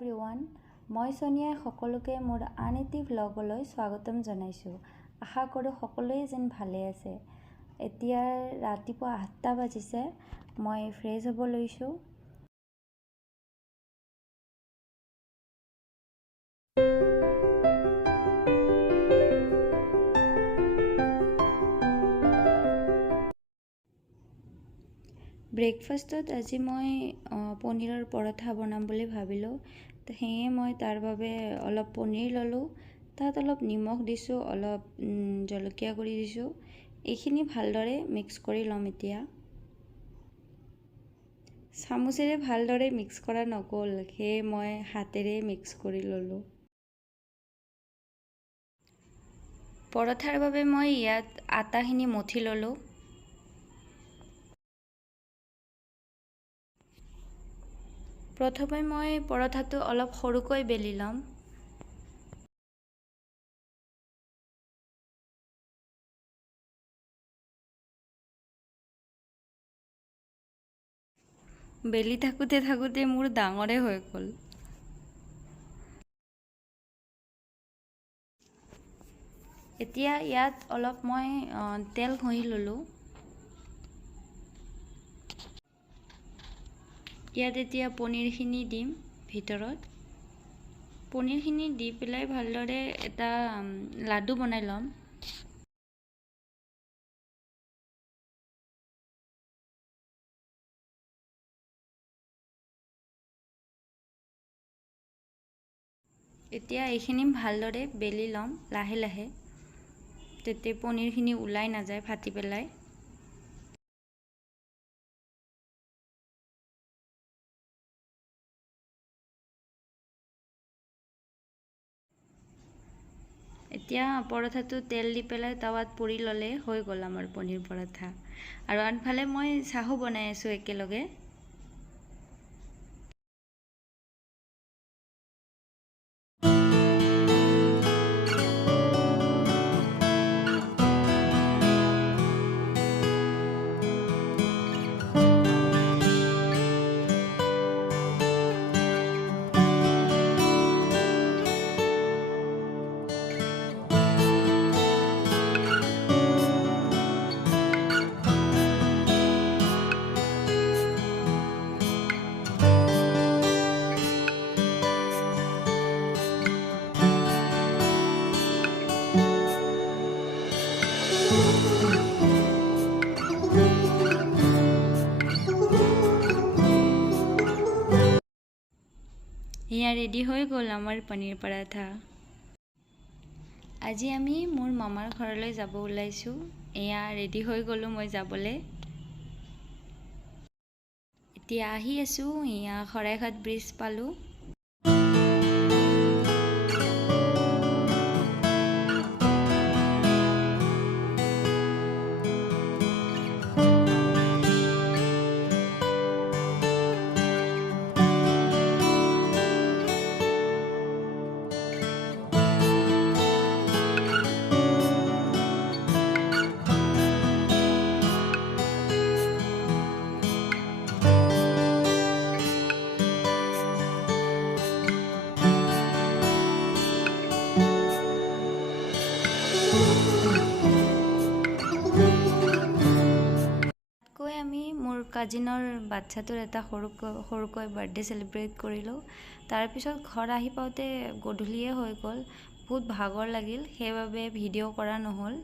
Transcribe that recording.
Everyone, মই সোনিয়াই সকলোকে মোৰ আন এটি ভ্লগলৈ স্বাগতম জনাইছোঁ। আশা কৰোঁ সকলোৱে যেন ভালে আছে। এতিয়া ৰাতিপুৱা 8টা বাজিছে, মই ফ্ৰেছ হ'ব লৈছোঁ। ব্ৰেকফাষ্টত আজি মই পনীৰৰ পৰঠা বনাম বুলি ভাবিলোঁ। সেয়ে মই তাৰ বাবে অলপ পনীৰ ল'লোঁ, তাত অলপ নিমখ দিছোঁ, অলপ জলকীয়া গুড়ি দিছোঁ। এইখিনি ভালদৰে মিক্স কৰি ল'ম। এতিয়া চামুচেৰে ভালদৰে মিক্স কৰা নগ'ল, সেয়ে মই হাতেৰে মিক্স কৰি ল'লোঁ। পৰঠাৰ বাবে মই ইয়াত আটাখিনি মঠি ল'লোঁ। প্ৰথমে মই পৰঠাটো অলপ সৰুকৈ বেলি ল'ম। বেলি থাকোঁতে মোৰ ডাঙৰে হৈ গ'ল। এতিয়া ইয়াত অলপ মই তেল ঘঁহি ল'লোঁ। ইয়াত এতিয়া পনীৰখিনি দিম ভিতৰত। পনীৰখিনি দি পেলাই ভালদৰে এটা লাডু বনাই ল'ম। এতিয়া এইখিনি ভালদৰে বেলি ল'ম লাহে লাহে, তেতিয়া পনীৰখিনি ওলাই নাযায় ফাটি পেলাই। এতিয়া পৰঠাটো তেল দি পেলাই টাৱাত পুৰি ল'লে হৈ গ'ল আমাৰ পনীৰ পৰঠা। আৰু আনফালে মই চাহো বনাই আছোঁ একেলগে। এয়া ৰেডি হৈ গ'ল আমাৰ পনীৰ পৰাঠা। আজি আমি মোৰ মামাৰ ঘৰলৈ যাব ওলাইছোঁ। এয়া ৰেডি হৈ গ'লোঁ মই যাবলৈ। এতিয়া আহি আছোঁ, এয়া শৰাইঘাট ব্ৰিজ পালোঁ। আমি মোৰ কাজিনৰ বাচ্চাটোৰ এটা সৰুকৈ বাৰ্থডে চেলিব্ৰেট কৰিলোঁ। তাৰপিছত ঘৰ আহি পাওঁতে গধূলিয়ে হৈ গ'ল, বহুত ভাগৰ লাগিল, সেইবাবে ভিডিঅ' কৰা নহ'ল।